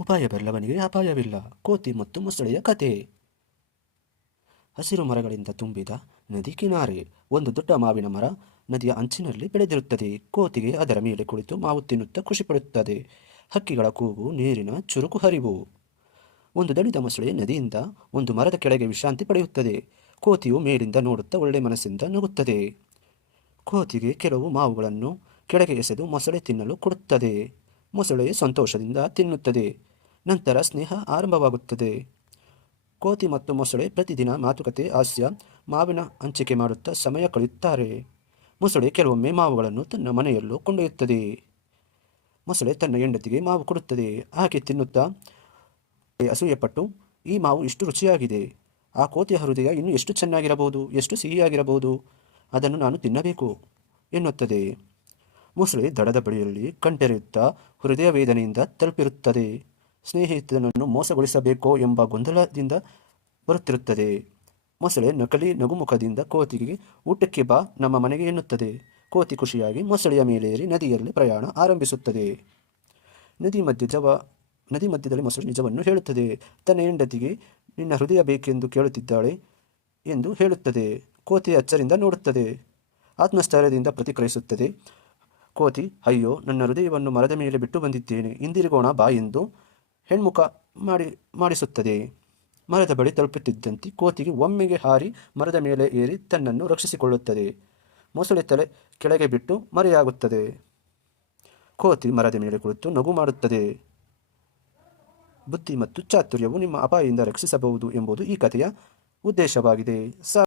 ಉಪಾಯ ಬಲ್ಲವನಿಗೆ ಅಪಾಯವಿಲ್ಲ. ಕೋತಿ ಮತ್ತು ಮೊಸಳೆಯ ಕತೆ. ಹಸಿರು ಮರಗಳಿಂದ ತುಂಬಿದ ನದಿ ಕಿನಾರೆ. ಒಂದು ದೊಡ್ಡ ಮಾವಿನ ಮರ ನದಿಯ ಅಂಚಿನಲ್ಲಿ ಬೆಳೆದಿರುತ್ತದೆ. ಕೋತಿಗೆ ಅದರ ಮೇಲೆ ಕುಳಿತು ಮಾವು ತಿನ್ನುತ್ತಾ ಖುಷಿಪಡುತ್ತದೆ ಹಕ್ಕಿಗಳ ಕೂಗು, ನೀರಿನ ಚುರುಕು ಹರಿವು. ಒಂದು ದಣಿದ ಮೊಸಳೆ ನದಿಯಿಂದ ಒಂದು ಮರದ ಕೆಳಗೆ ವಿಶ್ರಾಂತಿ ಪಡೆಯುತ್ತದೆ. ಕೋತಿಯು ಮೇಲಿಂದ ನೋಡುತ್ತಾ ಒಳ್ಳೆ ಮನಸ್ಸಿಂದ ನಗುತ್ತದೆ. ಕೋತಿಗೆ ಕೆಲವು ಮಾವುಗಳನ್ನು ಕೆಳಗೆ ಎಸೆದು ಮೊಸಳೆ ತಿನ್ನಲು ಕೊಡುತ್ತದೆ. ಮೊಸಳೆ ಸಂತೋಷದಿಂದ ತಿನ್ನುತ್ತದೆ. ನಂತರ ಸ್ನೇಹ ಆರಂಭವಾಗುತ್ತದೆ. ಕೋತಿ ಮತ್ತು ಮೊಸಳೆ ಪ್ರತಿದಿನ ಮಾತುಕತೆ, ಹಾಸ್ಯ, ಮಾವಿನ ಹಂಚಿಕೆ ಮಾಡುತ್ತಾ ಸಮಯ ಕಳೆಯುತ್ತಾರೆ. ಮೊಸಳೆ ಕೆಲವೊಮ್ಮೆ ಮಾವುಗಳನ್ನು ತನ್ನ ಮನೆಯಲ್ಲೂ ಕೊಂಡೊಯ್ಯುತ್ತದೆ. ಮೊಸಳೆ ತನ್ನ ಹೆಂಡತಿಗೆ ಮಾವು ಕೊಡುತ್ತದೆ. ಆಕೆ ತಿನ್ನುತ್ತಾ ಅಸೂಯೆಪಟ್ಟು ಈ ಮಾವು ಇಷ್ಟು ರುಚಿಯಾಗಿದೆ. ಆ ಕೋತಿಯ ಹೃದಯ ಇನ್ನೂ ಎಷ್ಟು ಚೆನ್ನಾಗಿರಬಹುದು, ಎಷ್ಟು ಸಿಹಿಯಾಗಿರಬಹುದು, ಅದನ್ನು ನಾನು ತಿನ್ನಬೇಕು ಎನ್ನುತ್ತದೆ. ಮೊಸಳೆ ದಡದ ಬಳಿಯಲ್ಲಿ ಕಂಟೆರೆಯುತ್ತಾ ಹೃದಯ ವೇದನೆಯಿಂದ ತಲುಪಿರುತ್ತದೆ. ಸ್ನೇಹಿತನನ್ನು ಮೋಸಗೊಳಿಸಬೇಕೋ ಎಂಬ ಗೊಂದಲದಿಂದ ಬರುತ್ತಿರುತ್ತದೆ ಮೊಸಳೆ ನಕಲಿ ನಗುಮುಖದಿಂದ ಕೋತಿಗೆ, ಊಟಕ್ಕೆ ಬಾ, ನಮ್ಮ ಮನೆಗೆ ಎನ್ನುತ್ತದೆ. ಕೋತಿ ಖುಷಿಯಾಗಿ ಮೊಸಳೆಯ ಮೇಲೇರಿ ನದಿಯಲ್ಲಿ ಪ್ರಯಾಣ ಆರಂಭಿಸುತ್ತದೆ. ನದಿ ಮಧ್ಯ ಜವ, ನದಿ ಮಧ್ಯದಲ್ಲಿ ಮೊಸಳೆ ನಿಜವನ್ನು ಹೇಳುತ್ತದೆ. ತನ್ನ ಹೆಂಡತಿಗೆ, ನಿನ್ನ ಹೃದಯ ಬೇಕೆಂದು ಕೇಳುತ್ತಿದ್ದಾಳೆ ಎಂದು ಹೇಳುತ್ತದೆ. ಕೋತಿ ಅಚ್ಚರಿಂದ ನೋಡುತ್ತದೆ. ಆತ್ಮಸ್ಥೈರ್ಯದಿಂದ ಪ್ರತಿಕ್ರಿಯಿಸುತ್ತದೆ. ಕೋತಿ, ಅಯ್ಯೋ, ನನ್ನ ಹೃದಯವನ್ನು ಮರದ ಮೇಲೆ ಬಿಟ್ಟು ಬಂದಿದ್ದೇನೆ. ಹಿಂದಿರುಗೋಣ ಬಾ ಎಂದು ಹೆಣ್ಮುಖ ಮಾಡಿ, ಮಾಡಿಸುತ್ತದೆ. ಮರದ ಬಳಿ ತಲುಪುತ್ತಿದ್ದಂತೆ ಕೋತಿಗೆ ಒಮ್ಮೆಗೆ ಹಾರಿ ಮರದ ಮೇಲೆ ಏರಿ ತನ್ನನ್ನು ರಕ್ಷಿಸಿಕೊಳ್ಳುತ್ತದೆ. ಮೊಸಳೆ ತಲೆ ಕೆಳಗೆ ಬಿಟ್ಟು ಮರೆಯಾಗುತ್ತದೆ. ಕೋತಿ ಮರದ ಮೇಲೆ ಕುಳಿತು ನಗು ಮಾಡುತ್ತದೆ. ಬುದ್ಧಿ ಮತ್ತು ಚಾತುರ್ಯವು ನಿಮ್ಮ ಅಪಾಯದಿಂದ ರಕ್ಷಿಸಬಹುದು ಎಂಬುದು ಈ ಕಥೆಯ ಉದ್ದೇಶವಾಗಿದೆ.